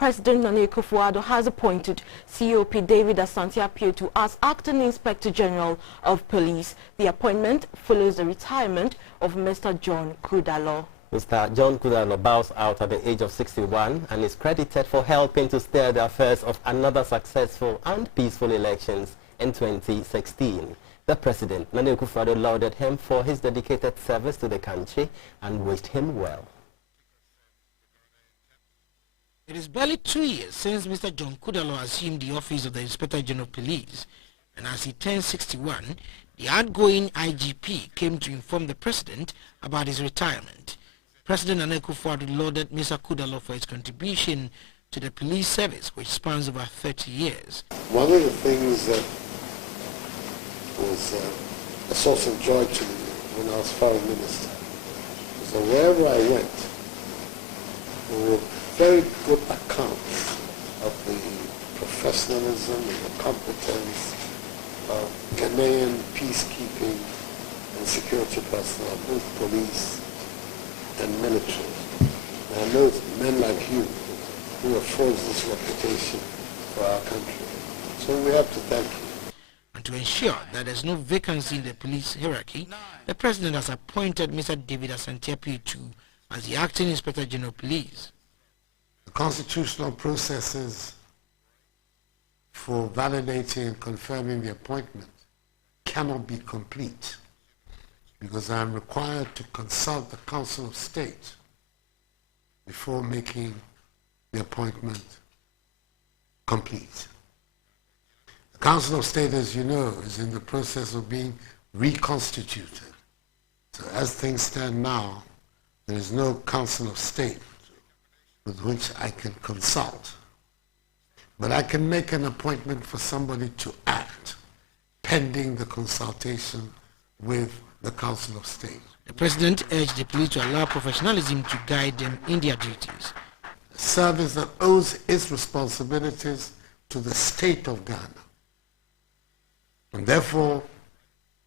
President Nana Akufo-Addo has appointed COP David Asante Apeatu as Acting Inspector General of Police. The appointment follows the retirement of Mr. John Kudalor. Mr. John Kudalor bows out at the age of 61 and is credited for helping to steer the affairs of another successful and peaceful elections in 2016. The President, Nana Akufo-Addo, lauded him for his dedicated service to the country and wished him well. It is barely 2 years since Mr. John Kudalor assumed the office of the Inspector General of Police, and as he turned 61, the outgoing IGP came to inform the President about his retirement. President Nana Akufo-Addo lauded Mr. Kudalor for his contribution to the police service, which spans over 30 years. One of the things that was a source of joy to me when I was foreign minister was that wherever I went, there were very good accounts of the professionalism and the competence of Ghanaian peacekeeping and security personnel, both police and military. And I know men like you who have forged this reputation for our country. So we have to thank you. And to ensure that there's no vacancy in the police hierarchy, the President has appointed Mr. David Asante Apeatu as the Acting Inspector General of Police. The constitutional processes for validating and confirming the appointment cannot be complete because I am required to consult the Council of State before making the appointment complete. The Council of State, as you know, is in the process of being reconstituted. So as things stand now, there is no Council of State with which I can consult. But I can make an appointment for somebody to act pending the consultation with the Council of State. The President urged the police to allow professionalism to guide them in their duties. A service that owes its responsibilities to the state of Ghana and therefore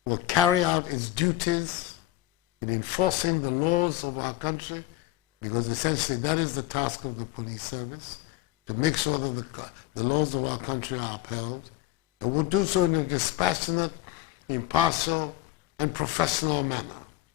will carry out its duties in enforcing the laws of our country, because essentially that is the task of the police service, to make sure that the laws of our country are upheld, and will do so in a dispassionate, impartial, and professional manner.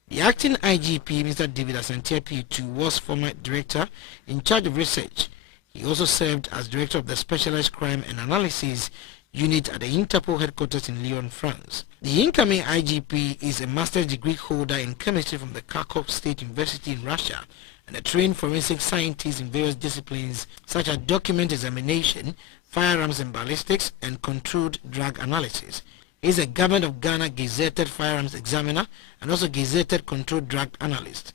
The acting IGP, Mr. David Asante Apeatu, was former director in charge of research. He also served as director of the Specialized Crime and Analysis Unit at the Interpol headquarters in Lyon, France. The incoming IGP is a master's degree holder in chemistry from the Kharkov State University in Russia and a trained forensic scientist in various disciplines such as document examination, firearms and ballistics, and controlled drug analysis. He is a Government of Ghana gazetted firearms examiner and also gazetted controlled drug analyst.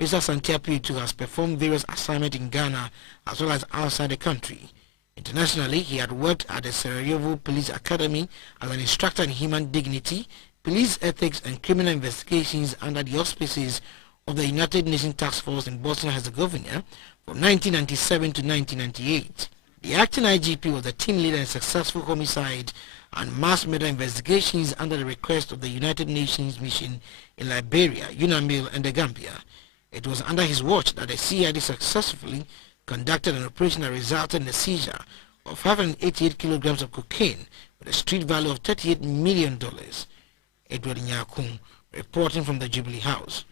Mr. Asante Apeatu has performed various assignments in Ghana as well as outside the country. Internationally, he had worked at the Sarajevo Police Academy as an instructor in human dignity, police ethics and criminal investigations under the auspices of the United Nations Task Force in Bosnia-Herzegovina from 1997 to 1998. The acting IGP was the team leader in successful homicide and mass murder investigations under the request of the United Nations mission in Liberia, UNAMIL and the Gambia. It was under his watch that the CID successfully conducted an operation that resulted in the seizure of 588 kilograms of cocaine with a street value of $38 million. Edward Nyakun reporting from the Jubilee House.